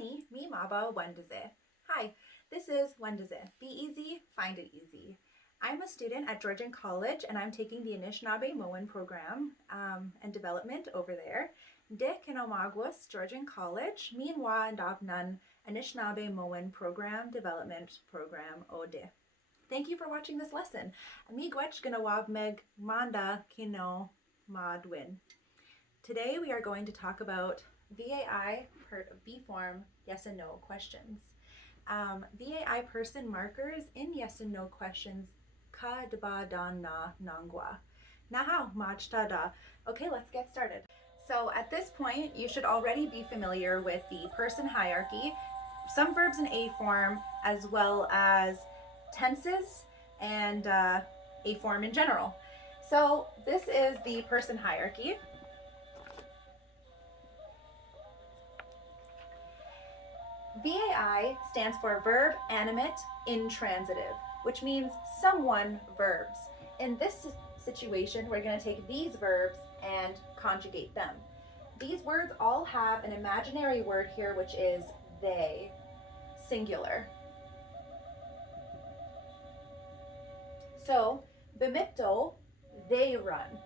Ani mi maba wendaze. Hi, this is Wendaze. Be easy, find it easy. I'm a student at Georgian College and I'm taking the Anishinaabe program and development over there. De kinoomadwin Georgian College, Wiinwaa and Abnan Anishinaabe program development program ode. Thank you for watching this lesson. Miigwech gnawaabmeg maanda kinoomadwin. Today we are going to talk about VAI, part of B form, yes and no questions. VAI person markers in yes and no questions. Ka dba da na nangwa. Nahao majta da. Okay, let's get started. So at this point, you should already be familiar with the person hierarchy, some verbs in A form, as well as tenses and A form in general. So this is the person hierarchy. VAI stands for verb animate intransitive, which means someone verbs. In this situation, we're going to take these verbs and conjugate them. These words all have an imaginary word here, which is they, singular. So, Bmiptoo, they run.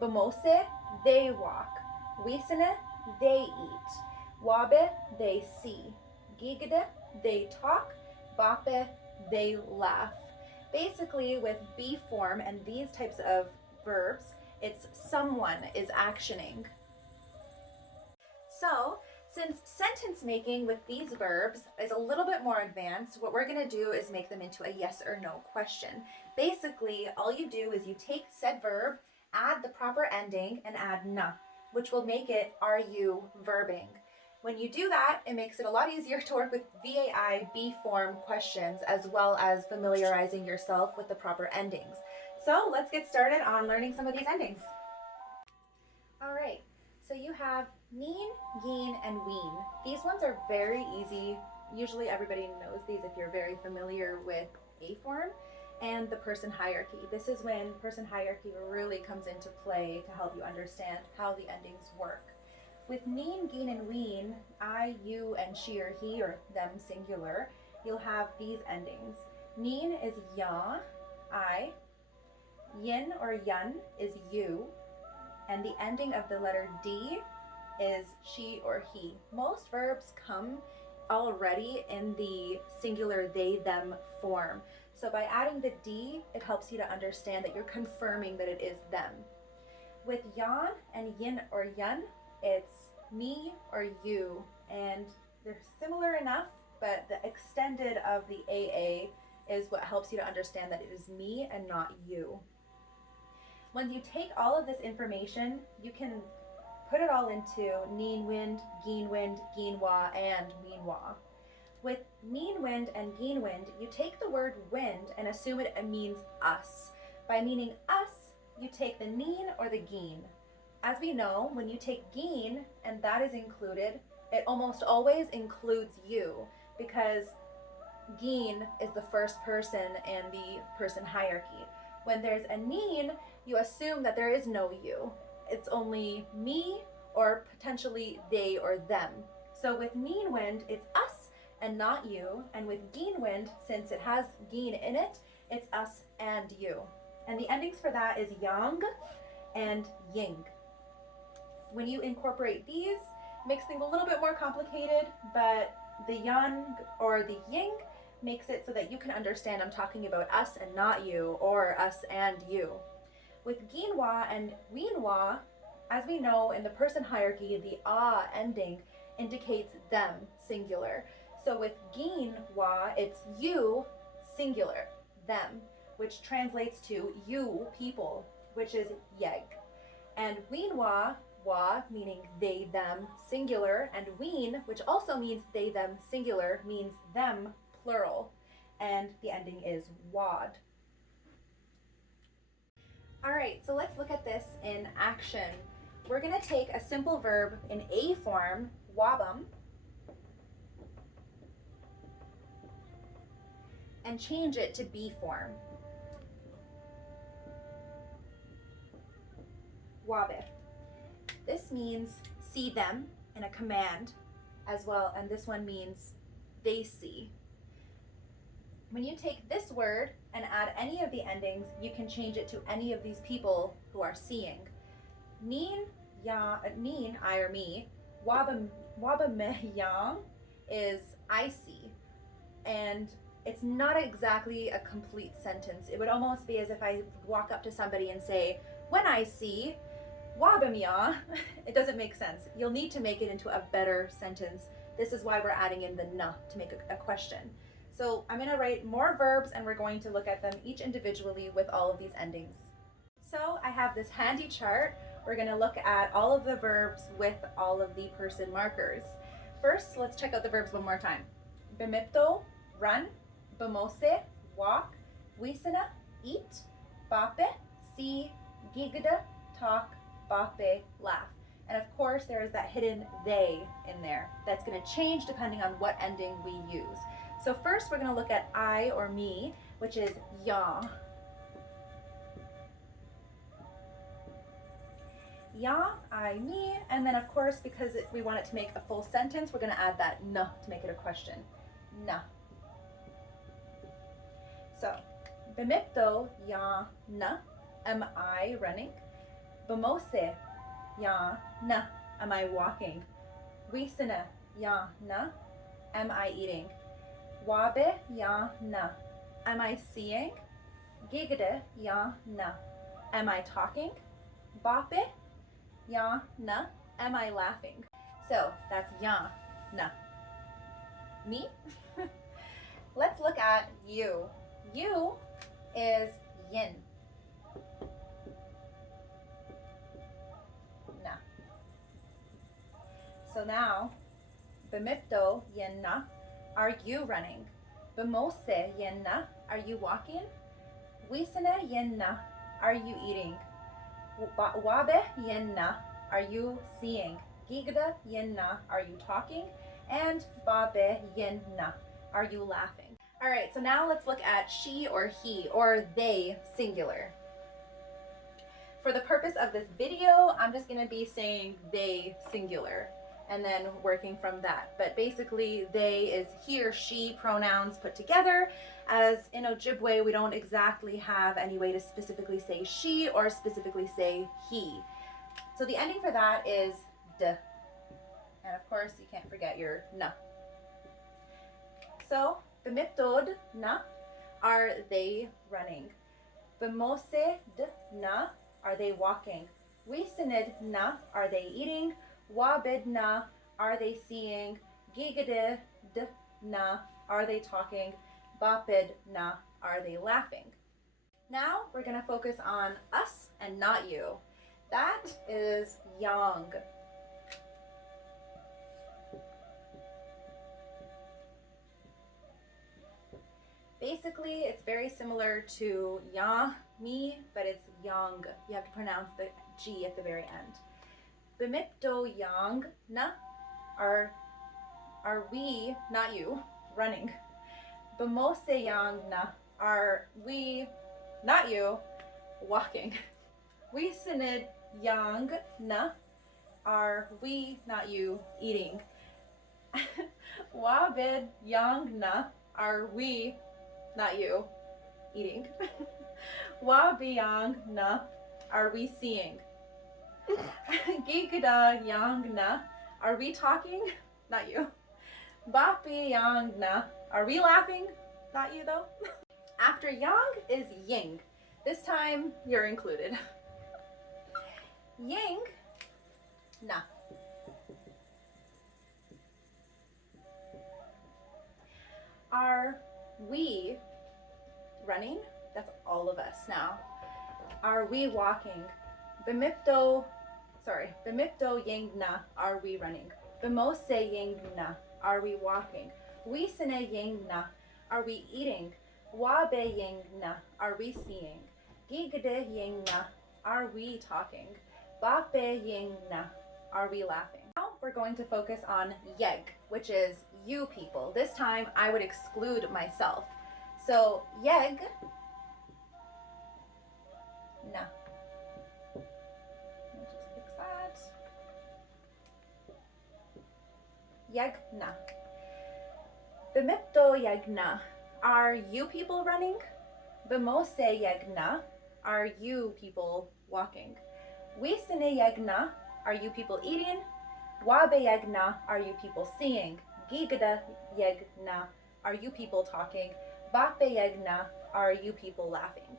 Bmose, they walk. Wiisini, they eat. Waabi, they see. Giigda, they talk. Baapi, they laugh. Basically, with B form and these types of verbs, it's someone is actioning. So, since sentence making with these verbs is a little bit more advanced, what we're going to do is make them into a yes or no question. Basically, all you do is you take said verb, add the proper ending, and add na, which will make it are you verbing. When you do that, it makes it a lot easier to work with VAI B form questions, as well as familiarizing yourself with the proper endings. So let's get started on learning some of these endings. All right, so you have Niin, Giin, and Wiin. These ones are very easy. Usually everybody knows these if you're very familiar with A form and the person hierarchy. This is when person hierarchy really comes into play to help you understand how the endings work. With Niin, Giin, and Wiin, I, you, and she or he, or them singular, you'll have these endings. Niin is yaang, I. Yin or yaanh is you. And the ending of the letter D is she or he. Most verbs come already in the singular they, them form. So by adding the D, it helps you to understand that you're confirming that it is them. With yaang and yin or yaanh, it's me or you, and they're similar enough, but the extended of the AA is what helps you to understand that it is me and not you. When you take all of this information, you can put it all into Niinwind, Giinwind, Giinwaa, and Wiinwaa. With Niinwind and Giinwind, you take the word wind and assume it means us. By meaning us, you take the Niin or the Giin. As we know, when you take Giin and that is included, it almost always includes you, because Giin is the first person in the person hierarchy. When there's a Niin, you assume that there is no you. It's only me or potentially they or them. So with Niinwind, it's us and not you. And with Giinwind, since it has Giin in it, it's us and you. And the endings for that is yaang and ying. When you incorporate these, it makes things a little bit more complicated, but the yaang or the ying makes it so that you can understand I'm talking about us and not you, or us and you. With Giinwaa and Wiinwaa, as we know in the person hierarchy, the ah ending indicates them, singular. So with Giinwaa, it's you, singular, them, which translates to you, people, which is yeg. And Wiinwaa, wa, meaning they, them, singular, and Wiin, which also means they, them, singular, means them, plural, and the ending is waad. All right, so let's look at this in action. We're going to take a simple verb in A form, waabum, and change it to B form, waabi. This means see them in a command, as well, and this one means they see. When you take this word and add any of the endings, you can change it to any of these people who are seeing. Niin I or me, yaaang is I see, and it's not exactly a complete sentence. It would almost be as if I walk up to somebody and say, when I see waabimya, it doesn't make sense. You'll need to make it into a better sentence. This is why we're adding in the na to make a question. So I'm gonna write more verbs and we're going to look at them each individually with all of these endings. So I have this handy chart. We're gonna look at all of the verbs with all of the person markers. First, let's check out the verbs one more time. Bmiptoo, run. Bmose, walk. Wiisini, eat. Baapi, see. Giigda, talk. Baapi, laugh. And of course, there is that hidden they in there. That's going to change depending on what ending we use. So first, we're going to look at I or me, which is yaang. Yaang, I, me, and then of course, because we want it to make a full sentence, we're going to add that na to make it a question. Na. So, Bmiptoo, yaang, na. Am I running? Bmose, yaang, na. Am I walking? Wiisini, yaang, na. Am I eating? Waabi, yaang, na. Am I seeing? Giigda, yaang, na. Am I talking? Baapi, yaang, na. Am I laughing? So that's yaang, na. Me? Let's look at you. You is yin. Na. So now, Bmiptoo, yin na. Are you running? Bmose, yin na. Are you walking? Wiisini, yin na. Are you eating? Waabi, yin na. Are you seeing? Giigda, yin na. Are you talking? And Baapi, yin na. Are you laughing? All right, so now let's look at she or he or they singular. For the purpose of this video, I'm just gonna be saying they singular and then working from that. But basically they is he or she pronouns put together. As in Ojibwe, we don't exactly have any way to specifically say she or specifically say he. So the ending for that is d. And of course, you can't forget your na. So, Bmiptoo na, are they running? Bmose na, are they walking? Wiisini na, are they eating? Waabi na, are they seeing? Giigda na, are they talking? Baapi na, are they laughing? Now we're going to focus on us and not you. That is yaang. Basically, it's very similar to yaang, me, but it's yaang. You have to pronounce the G at the very end. Bmiptoo yaang na, are we, not you, running? Bmose yaang na, are we, not you, walking? Wiisini yaang na, are we, not you, eating? Waabi yaang na, are we, not you, eating? Waabi yaang na, are we seeing? Giigda yaang na, are we talking? Not you. Baapi yaang na, are we laughing? Not you though. After yaang is ying. This time you're included. Ying, na. Are we running? That's all of us now. Are we walking? Bmiptoo ying na, are we running? Bmose ying na, are we walking? Wiisini ying na, are we eating? Waabi ying na, are we seeing? Giigda ying na, are we talking? Baapi ying na, are we laughing? Now we're going to focus on yeg, which is you people. This time I would exclude myself. So yeg, na. Let me just fix that. yagna. Bmiptoo yagna. Are you people running? Bmose yagna. Are you people walking? Wiisini yagna. Are you people eating? Waabi yagna. Are you people seeing? Giigda yagna. Are you people talking? Baapi yagna. Are you people laughing?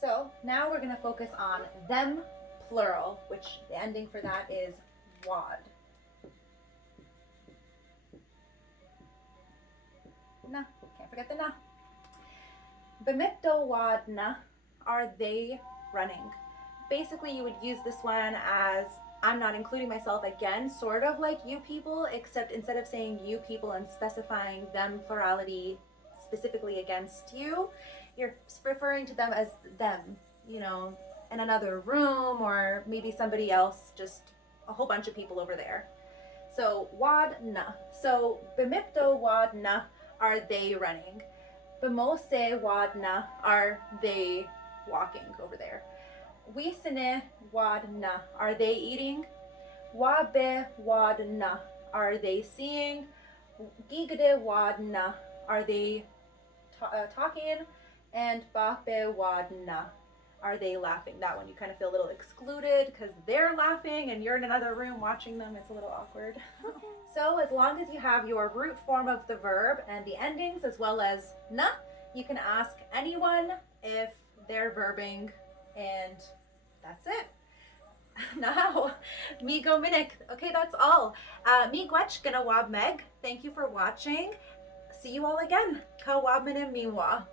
So now we're going to focus on them plural, which the ending for that is waad. Na, can't forget the na. Bmiptoo waadna. Are they running? Basically, you would use this one as I'm not including myself again, sort of like you people, except instead of saying you people and specifying them plurality specifically against you, you're referring to them as them, you know, in another room or maybe somebody else, just a whole bunch of people over there. So waadna. So Bmiptoo waadna. Are they running? Bmose waadna. Are they walking over there? Wiisini waadna. Are they eating? Waabi waadna. Are they seeing? Giigda waadna. Are they talking? And Baapi waadna. Are they laughing? That one you kind of feel a little excluded because they're laughing and you're in another room watching them. It's a little awkward. So as long as you have your root form of the verb and the endings as well as na, you can ask anyone if they're verbing, and that's it. Now, Miigwech. Okay, that's all. Miigwech, gnawaabmeg. Thank you for watching. See you all again. Niinwind.